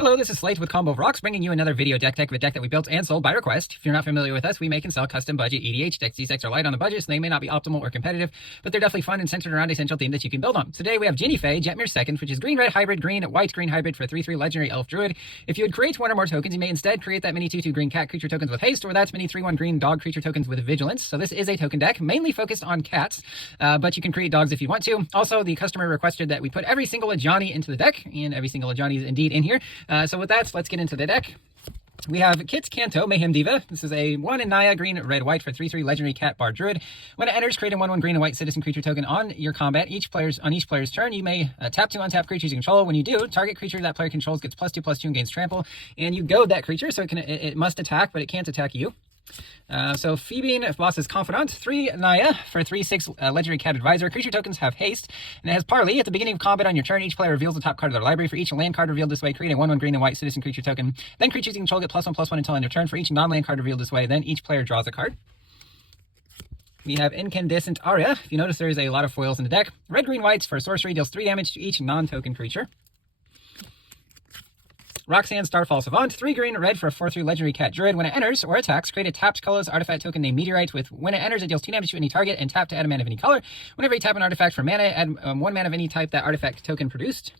Hello, this is Slate with Combo of Rocks, bringing you another video deck of a deck that we built and sold by request. If you're not familiar with us, we make and sell custom budget EDH decks. These decks are light on the budget, so they may not be optimal or competitive, but they're definitely fun and centered around a central theme that you can build on. Today we have Jinnie Jetmir second, which is green-red hybrid, green-white-green hybrid for 3/3 legendary elf druid. If you would create one or more tokens, you may instead create that many 2/2 green cat creature tokens with haste, or that many 3/1 green dog creature tokens with vigilance. So this is a token deck, mainly focused on cats, but you can create dogs if you want to. Also, the customer requested that we put every single Ajani into the deck, and every single Ajani is indeed in here. So with that, let's get into the deck. We have Kit's Kanto, Mayhem Diva. This is a 1 in Naya, green, red, white for 3/3 legendary cat bard druid. When it enters, create a 1/1 green and white citizen creature token on your combat. On each player's turn, you may tap to untap creatures you control. When you do, target creature that player controls gets +2/+2 and gains trample. And you goad that creature, so it must attack, but it can't attack you. So Phoebine, Boss's Confidant, 3 Naya for 3/6 legendary cat advisor. Creature tokens have haste, and it has parley. At the beginning of combat on your turn, each player reveals the top card of their library. For each land card revealed this way, create a 1/1 green and white citizen creature token. Then creatures you control get +1/+1 until end of turn. For each non-land card revealed this way, then each player draws a card. We have Incandescent Aria. If you notice, there is a lot of foils in the deck. Red, green, whites for sorcery, deals 3 damage to each non-token creature. Roxanne Starfall Savant, 3 green, red for a 4/3 legendary cat druid. When it enters or attacks, create a tapped colorless artifact token named Meteorite. When it enters, it deals 2 damage to any target and tap to add a mana of any color. Whenever you tap an artifact for mana, add 1 mana of any type that artifact token produced.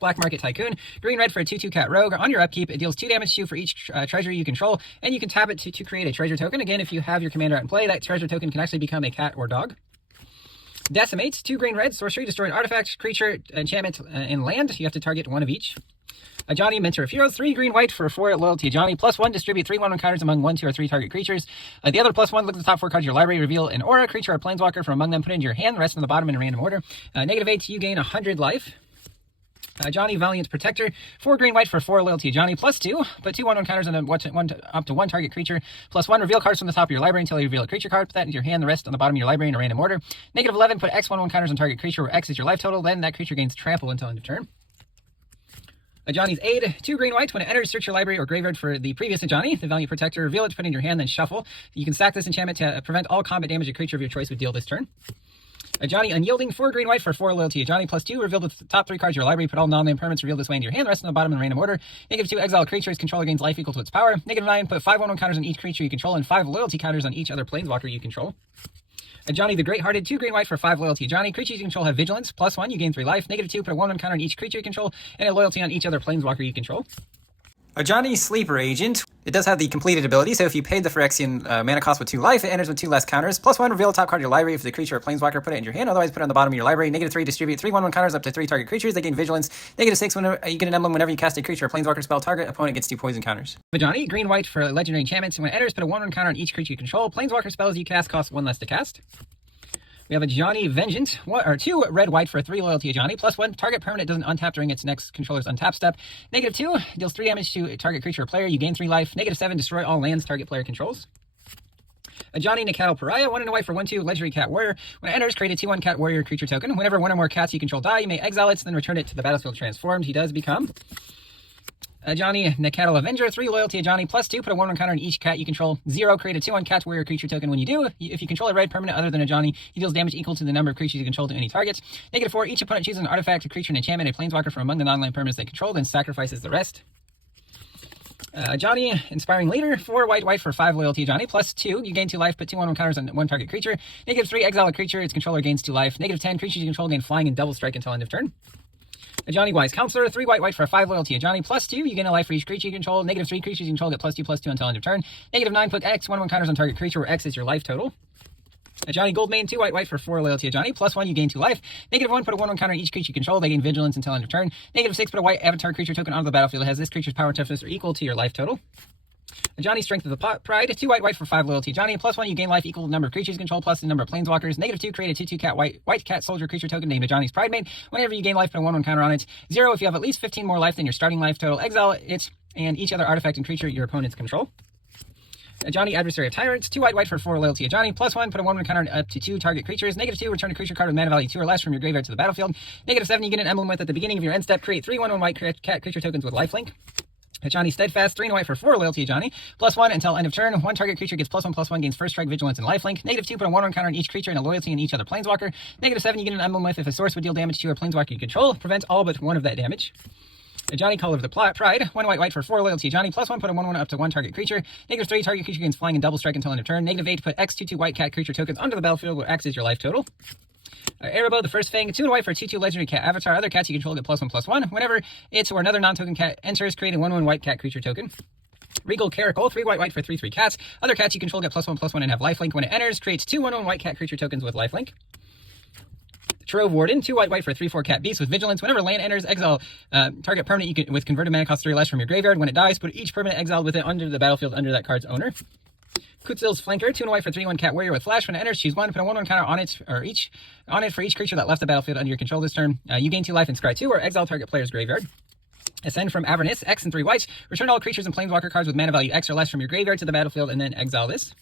Black Market Tycoon, green red for a 2/2 cat rogue. On your upkeep, it deals 2 damage to you for each treasure you control, and you can tap it to create a treasure token. Again, if you have your commander out in play, that treasure token can actually become a cat or dog. Decimates, 2 green red, sorcery, destroy an artifact, creature, enchantment, and land. You have to target one of each. Ajani, Mentor of Heroes, 3 green white for 4 loyalty Ajani. +1, distribute 3/1 counters among 1, 2, or 3 target creatures. The other +1, look at the top 4 cards of your library, reveal an aura, creature, or planeswalker from among them, put it into your hand, the rest from the bottom in a random order. -8, you gain 100 life. Ajani, Valiant Protector, 4 green white for 4 loyalty Ajani. +2, put 2 1/1 counters on up to 1 target creature. +1, reveal cards from the top of your library until you reveal a creature card. Put that into your hand, the rest on the bottom of your library in a random order. -11, put X 1/1 counters on target creature, where X is your life total. Then that creature gains trample until end of turn. Ajani's Aid, 2 green white. When it enters, search your library or graveyard for the previous Ajani, the Valiant Protector, reveal it, put it in your hand, then shuffle. You can sack this enchantment to prevent all combat damage a creature of your choice would deal this turn. Ajani Unyielding, 4 green white for 4 loyalty Ajani. +2, reveal the top 3 cards of your library, put all non-land permanents revealed this way into your hand, the rest on the bottom in random order. -2, exile a creature, its controller gains life equal to its power. -9, put 5 1/1 counters on each creature you control and 5 loyalty counters on each other planeswalker you control. Ajani the Great-Hearted, 2 green white for 5 loyalty Ajani. Creatures you control have vigilance, +1, you gain 3 life. -2, put a 1/1 counter on each creature you control and a loyalty on each other planeswalker you control. Ajani Sleeper Agent. It does have the completed ability, so if you paid the Phyrexian mana cost with 2 life, it enters with 2 less counters. +1, reveal the top card of your library for the creature or planeswalker, put it in your hand, otherwise put it on the bottom of your library. -3, distribute 3 1/1 counters up to 3 target creatures, they gain vigilance. -6, whenever you get an emblem whenever you cast a creature or planeswalker spell, target opponent gets 2 poison counters. Ajani, green white for legendary enchantments. When it enters, put a 1/1 counter on each creature you control. Planeswalker spells you cast cost 1 less to cast. We have Ajani Vengeance, 2 red white for 3 loyalty Ajani. +1, target permanent doesn't untap during its next controller's untap step. -2, deals 3 damage to target creature or player, you gain 3 life. -7, destroy all lands target player controls. Ajani Nikal Pariah, 1 and a white for 1/2 legendary cat warrior. When it enters, create a 2/1 cat warrior creature token. Whenever 1 or more cats you control die, you may exile it, then return it to the battlefield transformed. He does become Ajani Nekadal Avenger, 3 loyalty Ajani. +2, put a 1/1 counter on each cat you control. 0, create a 2/1 cat warrior creature token. When you do, if you control a red permanent other than Ajani, he deals damage equal to the number of creatures you control to any target. -4, each opponent chooses an artifact, a creature, an enchantment, a planeswalker from among the non-land permanents they control, then sacrifices the rest. Ajani Inspiring Leader, 4 white for 5 loyalty Ajani. +2, you gain 2 life, put 2 1/1 counters on 1 target creature. -3, exile a creature, its controller gains 2 life. -10, creatures you control gain flying and double strike until end of turn. Ajani Wise Counselor, 3 white for 5 loyalty Ajani. +2, you gain a life for each creature you control. -3, creatures you control get +2/+2 until end of turn. -9, put X 1/1 counters on target creature, where X is your life total. Ajani Goldmane, 2 white for 4 loyalty Ajani. +1, you gain 2 life. -1, put a 1/1 counter on each creature you control. They gain vigilance until end of turn. -6, put a white avatar creature token onto the battlefield that has this creature's power and toughness are equal to your life total. Ajani Strength of the Pride, 2 white for 5 loyalty Ajani. +1, you gain life equal to the number of creatures you control plus the number of planeswalkers. -2, create a 2/2 cat white cat soldier creature token named Ajani's Pridemate. Whenever you gain life, put a 1/1 counter on it. 0, if you have at least 15 more life than your starting life total, exile it and each other artifact and creature your opponents control. Ajani Adversary of Tyrants, 2 white for 4 loyalty Ajani. +1, put a 1/1 counter on up to 2 target creatures. -2, return a creature card with mana value 2 or less from your graveyard to the battlefield. -7, you get an emblem with at the beginning of your end step. Create 3 1/1 white cat creature tokens with lifelink. Ajani Steadfast, 3 and white for 4 loyalty Ajani. +1 until end of turn. 1 target creature gets +1/+1, gains first strike, vigilance, and lifelink. -2, put a 1/1 counter on each creature and a loyalty in each other planeswalker. -7, you get an emblem with if a source would deal damage to a planeswalker you control. Prevent all but 1 of that damage. Ajani, Color of the Pride. 1 white for 4 loyalty Ajani. +1, put a 1/1 up to 1 target creature. -3, target creature gains flying and double strike until end of turn. -8, put X 2/2 white cat creature tokens onto the battlefield where X is your life total. Erebos, the First Fang, 2 white for 2/2 legendary cat avatar. Other cats you control get +1/+1. Whenever it or another non-token cat enters, create a 1/1 white cat creature token. Regal Caracal, 3 white for 3/3 cats. Other cats you control get +1/+1 and have lifelink. When it enters, creates 2 1/1 white cat creature tokens with lifelink. Trove Warden, 2 white for 3/4 cat beast with vigilance. Whenever land enters, exile target permanent with converted mana cost 3 less from your graveyard. When it dies, put each permanent exiled with it under the battlefield under that card's owner. Kutzil's Flanker, 2 white for 3/1 cat warrior with flash. When it enters, choose 1, put a 1/1 counter on it for each creature that left the battlefield under your control this turn. You gain 2 life and scry 2 or exile target player's graveyard. Ascend from Avernus, X and 3 whites. Return all creatures and planeswalker cards with mana value X or less from your graveyard to the battlefield and then exile this.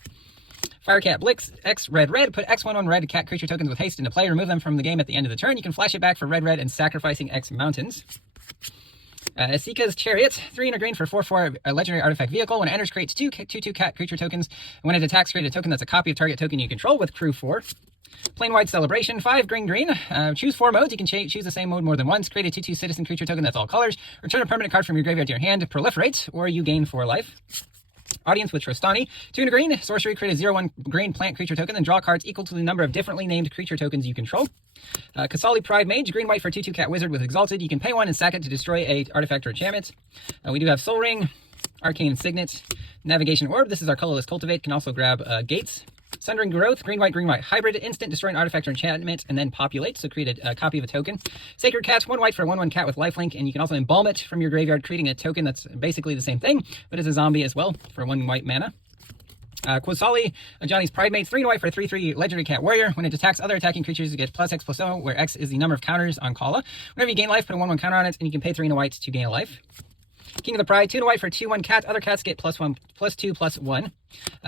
Firecat Blix, X red, put X 1/1 red cat creature tokens with haste into play, remove them from the game at the end of the turn. You can flash it back for red and sacrificing X mountains. Asika's Chariot, 3 and a green for 4/4 a legendary artifact vehicle. When it enters, creates 2 cat creature tokens. When it attacks, create a token that's a copy of target token you control with crew 4. Plain White Celebration, 5 green. Choose 4 modes. You can choose the same mode more than once. Create a 2/2 citizen creature token that's all colors. Return a permanent card from your graveyard to your hand. Proliferate, or you gain 4 life. Audience with Trostani, 2 and a green. Sorcery, create a 0/1 green plant creature token and draw cards equal to the number of differently named creature tokens you control. Kasali Pride Mage, green white for 2/2 cat wizard with Exalted. You can pay 1 and sack it to destroy a artifact or enchantment. We do have Soul Ring, Arcane Signet, Navigation Orb. This is our colorless Cultivate. Can also grab Gates. Sundering Growth, green white hybrid, instant, destroy an artifact or enchantment and then populate, so create a copy of a token. Sacred Cat, 1 white for 1/1 cat with lifelink, and you can also embalm it from your graveyard, creating a token that's basically the same thing, but is a zombie as well for 1 white mana. Quasali, Ajani's Pride Mate, 3 white for 3/3 legendary cat warrior. When it attacks other attacking creatures, it gets +X/+0, where X is the number of counters on Kala. Whenever you gain life, put a 1/1 counter on it, and you can pay 3 and a white to gain a life. King of the Pride, 2 and a white for 2/1 cat. Other cats get +2/+1.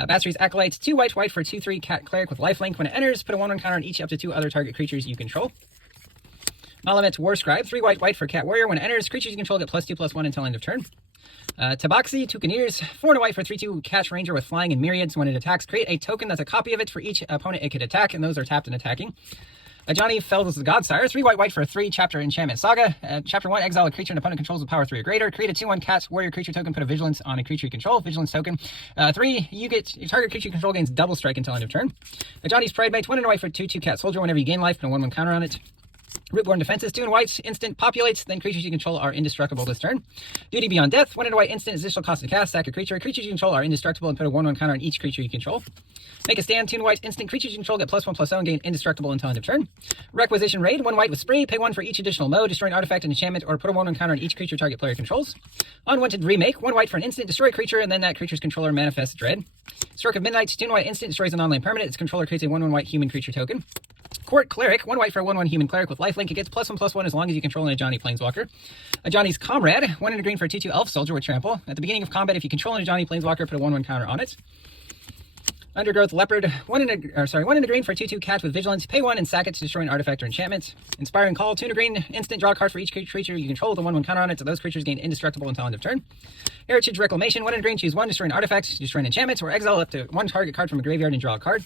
Basri's Acolyte, 2 white for 2/3 cat cleric with lifelink. When it enters, put a 1/1 counter on each up to 2 other target creatures you control. Malamet War Scribe, 3 white for cat warrior. When it enters, creatures you control get +2/+1 until end of turn. Tabaxi, Toucaneers, 4 and a white for 3/2 cat ranger with flying and myriads. When it attacks, create a token that's a copy of it for each opponent it could attack, and those are tapped and attacking. Ajani Fells the Godsire, 3 white for 3 chapter enchantment saga. Chapter 1, exile a creature an opponent controls with power 3 or greater. Create a 2/1 cat warrior creature token, put a vigilance on a creature you control. Vigilance token. 3, you get your target creature you control gains double strike until end of turn. Ajani's Pride Mate, 1 and a white for 2/2 cat soldier. Whenever you gain life, put a 1/1 counter on it. Rootborn Defenses, 2 and white, instant, populates, then creatures you control are indestructible this turn. Duty Beyond Death, 1 and a white, instant, additional cost to cast, sack a creature. Creatures you control are indestructible and put a 1/1 counter on each creature you control. Make a Stand, 2 and white, instant, creatures you control get +1/+0 and gain indestructible until end of turn. Requisition Raid, 1 white with Spree, pay 1 for each additional mode, destroy an artifact, and enchantment, or put a 1/1 counter on each creature target player controls. Unwanted Remake, 1 white for an instant, destroy a creature, and then that creature's controller manifests Dread. Stroke of Midnight, 2 and white, instant, destroys a non-land permanent, its controller creates a 1/1 white human creature token. Court Cleric, 1 white for a 1/1 human cleric with lifelink. It gets +1/+1 as long as you control an Ajani Planeswalker. Ajani's Comrade, 1 and a green for a 2/2 elf soldier with trample. At the beginning of combat, if you control an Ajani Planeswalker, put a 1/1 counter on it. Undergrowth Leopard, 1 and a green for a 2/2 cat with vigilance. Pay 1 and sack it to destroy an artifact or enchantment. Inspiring Call, 2 and a green, instant, draw a card for each creature you control with a 1/1 counter on it, so those creatures gain indestructible until end of turn. Heritage Reclamation, 1 and a green, choose 1, destroy an artifact, destroy an enchantment, or exile up to 1 target card from a graveyard and draw a card.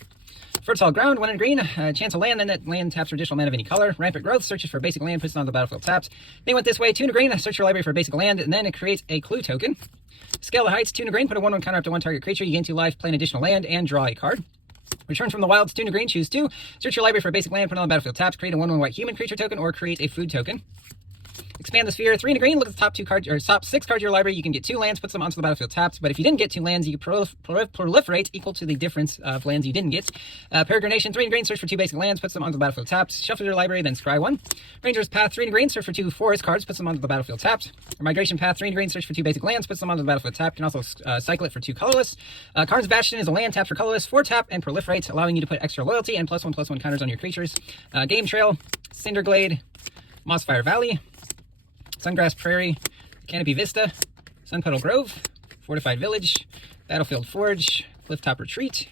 Fertile Ground, 1 and a green, chance a land, then that land taps for additional mana of any color. Rampant Growth, searches for basic land, puts it on the battlefield tapped. They went this way, 2 and a green, search your library for basic land, and then it creates a clue token. Scale of Heights, 2 and a green, put a 1/1 counter up to 1 target creature, you gain 2 life, play an additional land, and draw a card. Return from the Wilds, 2 and a green, choose 2. Search your library for a basic land, put it on the battlefield tapped, create a 1/1 white human creature token, or create a food token. Expand the Sphere, 3 and a green, look at the top 2 cards, or top 6 cards of your library. You can get 2 lands, put them onto the battlefield tapped, but if you didn't get 2 lands, you can proliferate equal to the difference of lands you didn't get. Peregrination, 3 and green, search for 2 basic lands, puts them onto the battlefield tapped. Shuffle your library, then scry 1. Ranger's Path, 3 and green, search for 2 forest cards, puts them onto the battlefield tapped. Migration Path, 3 and green, search for 2 basic lands, puts them onto the battlefield tapped. You can also cycle it for 2 colorless. Karn's Bastion is a land tap for colorless, 4 tap and proliferate, allowing you to put extra loyalty and +1/+1 counters on your creatures. Game Trail, Cinderglade, Mossfire Valley, Sungrass Prairie, Canopy Vista, Sunpetal Grove, Fortified Village, Battlefield Forge, Clifftop Retreat.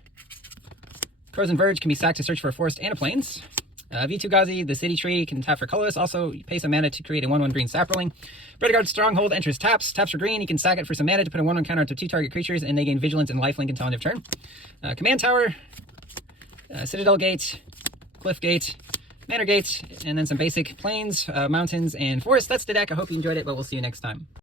Frozen Verge can be sacked to search for a forest and a plains. Vitu-Ghazi, the City Tree, can tap for colorless. Also, pay some mana to create a 1/1 green sapling. Bredegaard Stronghold enters taps. Taps for green. You can sack it for some mana to put a 1/1 counter to 2 target creatures, and they gain vigilance and lifelink until end of turn. Command Tower, Citadel Gate, Cliff Gate, Manor Gates, and then some basic plains, mountains, and forests. That's the deck. I hope you enjoyed it, but we'll see you next time.